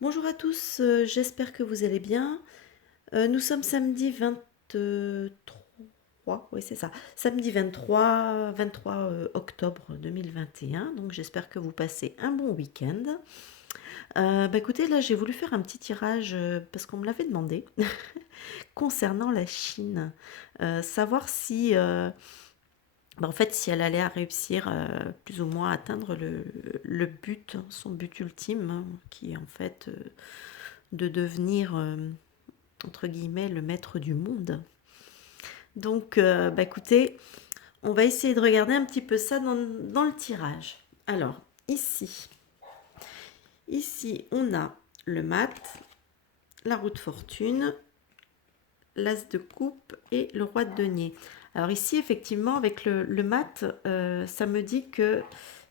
Bonjour à tous, j'espère que vous allez bien. Nous sommes samedi 23, oui c'est ça, samedi 23 octobre 2021, donc j'espère que vous passez un bon week-end. Écoutez, là j'ai voulu faire un petit tirage parce qu'on me l'avait demandé concernant la Chine. Savoir si, en fait, si elle allait réussir plus ou moins à atteindre le but, son but ultime, hein, qui est en fait de devenir entre guillemets, le maître du monde. Donc, écoutez, on va essayer de regarder un petit peu ça dans le tirage. Alors, ici, on a le mat, la roue de fortune, l'as de coupe et le roi de denier. Alors ici, effectivement, avec le mat, ça me dit que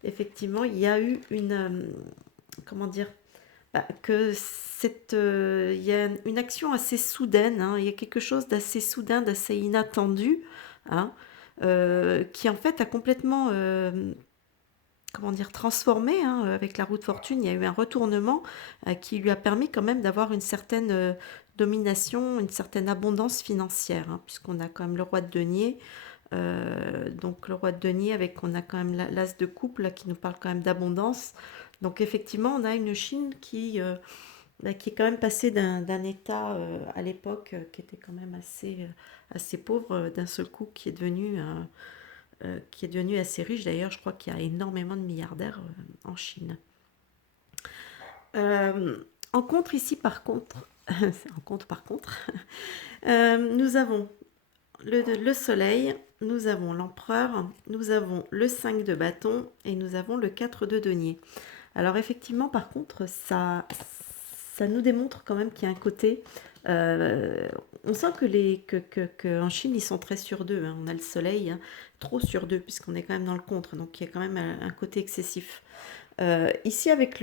effectivement, il y a eu une, comment dire, que il y a une action assez soudaine, hein, il y a quelque chose d'assez soudain, d'assez inattendu, hein, qui en fait a complètement, comment dire, transformé, hein, avec la roue de fortune. Il y a eu un retournement qui lui a permis quand même d'avoir une certaine domination, une certaine abondance financière, hein, puisqu'on a quand même le roi de denier. Donc le roi de denier, avec on a quand même l'as de coupe là, qui nous parle quand même d'abondance. Donc effectivement, on a une Chine qui est quand même passé d'un état à l'époque qui était quand même assez pauvre, d'un seul coup qui est devenu assez riche. D'ailleurs, je crois qu'il y a énormément de milliardaires en Chine. En contre ici, par contre, en contre par contre, nous avons le soleil, nous avons l'empereur, nous avons le 5 de bâton et nous avons le 4 de denier. Alors effectivement, par contre, ça nous démontre quand même qu'il y a un côté. euh, on sent que en Chine, ils sont très sur deux, hein. On a le soleil, hein, trop sur deux, puisqu'on est quand même dans le contre. Donc il y a quand même un côté excessif. Ici, avec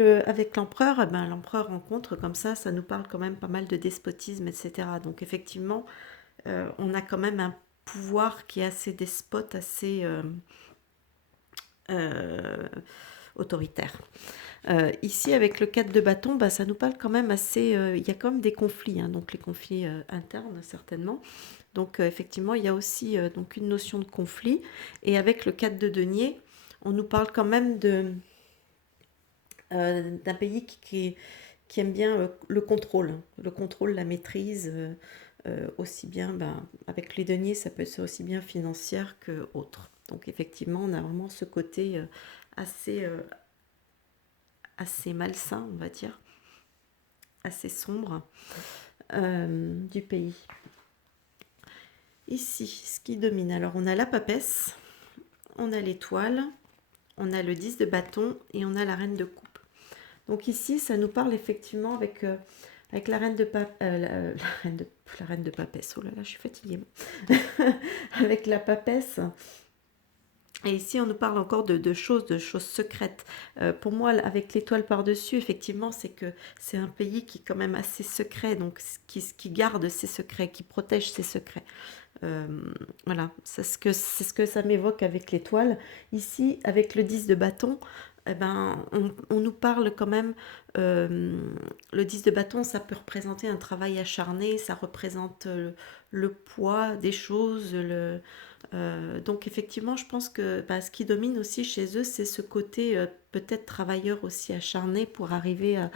l'empereur, eh ben, l'empereur en contre, comme ça nous parle quand même pas mal de despotisme, etc. Donc effectivement, on a quand même un pouvoir qui est assez despote, assez euh, autoritaire. Ici, avec le 4 de bâton, ça nous parle quand même assez. Il y a quand même des conflits, hein, donc les conflits internes, certainement. Donc, effectivement, il y a aussi donc une notion de conflit. Et avec le 4 de denier, on nous parle quand même d'un pays qui aime bien le contrôle, la maîtrise, aussi bien avec les deniers, ça peut être aussi bien financière que autre. Donc, effectivement, on a vraiment ce côté assez, assez malsain, on va dire, assez sombre du pays. Ici, ce qui domine, alors on a la papesse, on a l'étoile, on a le 10 de bâton et on a la reine de coupe. Donc ici, ça nous parle effectivement avec la reine de la reine de papesse. Oh là là, je suis fatiguée. Avec la papesse. Et ici, on nous parle encore de choses secrètes. Pour moi, avec l'étoile par-dessus, effectivement, c'est que c'est un pays qui est quand même assez secret, donc qui garde ses secrets, qui protège ses secrets. Euh, voilà, c'est ce que ça m'évoque avec l'étoile. Ici, avec le 10 de bâton, eh ben, on nous parle quand même, euh, le 10 de bâton, ça peut représenter un travail acharné, ça représente le poids des choses. Donc effectivement, je pense que ce qui domine aussi chez eux, c'est ce côté peut-être travailleur aussi acharné pour arriver à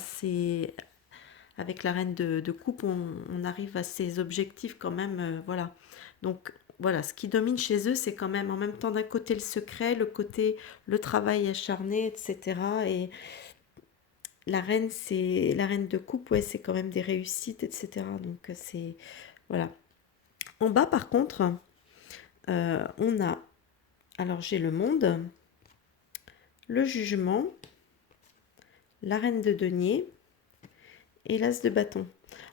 ces, avec la reine de coupe, on arrive à ces objectifs quand même, voilà. Donc voilà, ce qui domine chez eux, c'est quand même en même temps d'un côté le secret, le côté le travail acharné, etc. Et la reine de coupe, ouais, c'est quand même des réussites, etc. Donc c'est voilà. En bas, par contre, on a, alors j'ai le monde, le jugement, la reine de denier et l'as de bâton.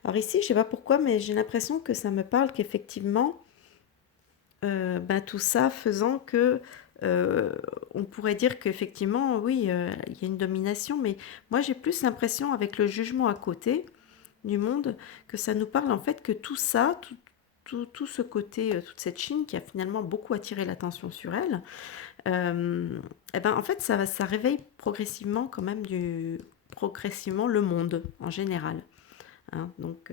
Alors ici, je sais pas pourquoi, mais j'ai l'impression que ça me parle qu'effectivement, tout ça faisant que on pourrait dire qu'effectivement, oui, il y a une domination, mais moi j'ai plus l'impression avec le jugement à côté du monde que ça nous parle en fait que tout ça, tout ce côté, toute cette Chine qui a finalement beaucoup attiré l'attention sur elle, en fait ça réveille progressivement quand même progressivement le monde en général. Hein. Donc,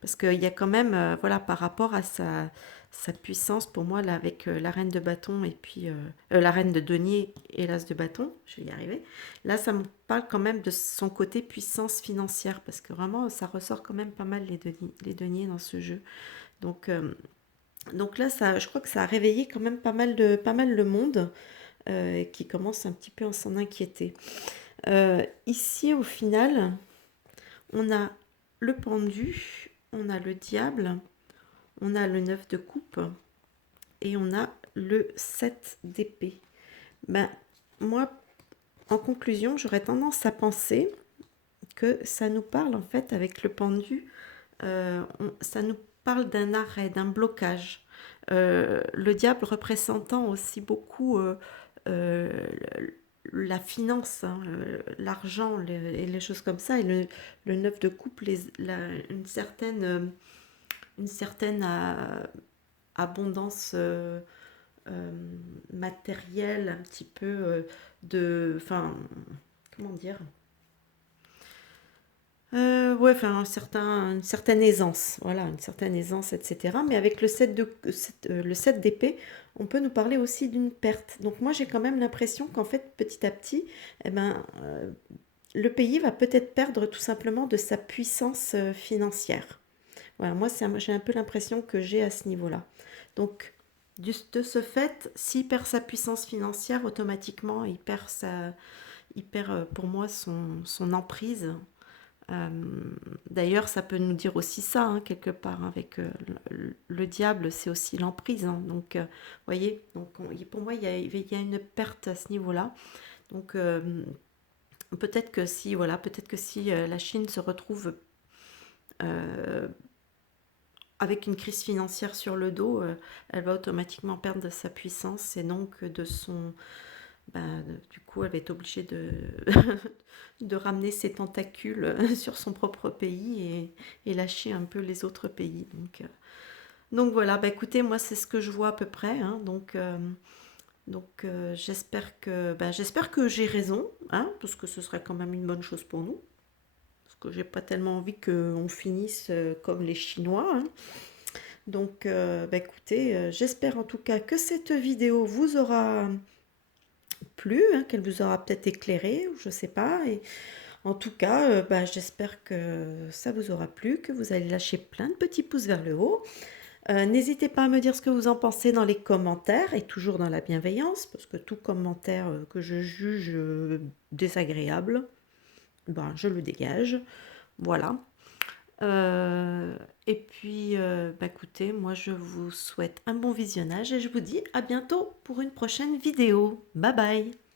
parce qu'il y a quand même, voilà, par rapport à sa puissance, pour moi, là, avec la reine de bâton et puis la reine de denier et l'as de bâton, je vais y arriver. Là, ça me parle quand même de son côté puissance financière, parce que vraiment, ça ressort quand même pas mal les deniers dans ce jeu. Donc, donc là, ça, je crois que ça a réveillé quand même pas mal le monde qui commence un petit peu à s'en inquiéter. Ici, au final, on a le pendu, on a le diable, on a le 9 de coupe et on a le 7 d'épée. Ben, moi, en conclusion, j'aurais tendance à penser que ça nous parle en fait avec le pendu, ça nous parle d'un arrêt, d'un blocage. Le diable représentant aussi beaucoup euh, la finance, hein, l'argent et les choses comme ça, et le 9 de coupe, une certaine abondance euh, matérielle, un petit peu enfin, comment dire, ouais, enfin, une certaine aisance, voilà, une certaine aisance, etc. Mais avec le 7 d'épée, on peut nous parler aussi d'une perte. Donc moi, j'ai quand même l'impression qu'en fait, petit à petit, eh ben, le pays va peut-être perdre tout simplement de sa puissance financière. Voilà, moi, j'ai un peu l'impression que j'ai à ce niveau-là. Donc, de ce fait, s'il perd sa puissance financière, automatiquement, il perd pour moi son emprise. Euh, D'ailleurs, ça peut nous dire aussi ça, hein, quelque part, hein, avec le diable, c'est aussi l'emprise. Hein. Donc, voyez, donc pour moi, il y a une perte à ce niveau-là. Donc, peut-être que si, voilà, peut-être que si la Chine se retrouve euh, avec une crise financière sur le dos, elle va automatiquement perdre de sa puissance et donc de son... du coup, elle va être obligée de ramener ses tentacules sur son propre pays et lâcher un peu les autres pays. Donc voilà, écoutez, moi c'est ce que je vois à peu près. Hein, j'espère que j'ai raison, hein, parce que ce serait quand même une bonne chose pour nous. Parce que j'ai pas tellement envie qu'on finisse comme les Chinois. Hein. Donc, écoutez, j'espère en tout cas que cette vidéo vous aura plu, hein, qu'elle vous aura peut-être éclairé, ou je sais pas. Et en tout cas, j'espère que ça vous aura plu, que vous allez lâcher plein de petits pouces vers le haut. N'hésitez pas à me dire ce que vous en pensez dans les commentaires et toujours dans la bienveillance, parce que tout commentaire que je juge désagréable, je le dégage. Voilà. Et puis, écoutez, moi je vous souhaite un bon visionnage et je vous dis à bientôt pour une prochaine vidéo. Bye bye!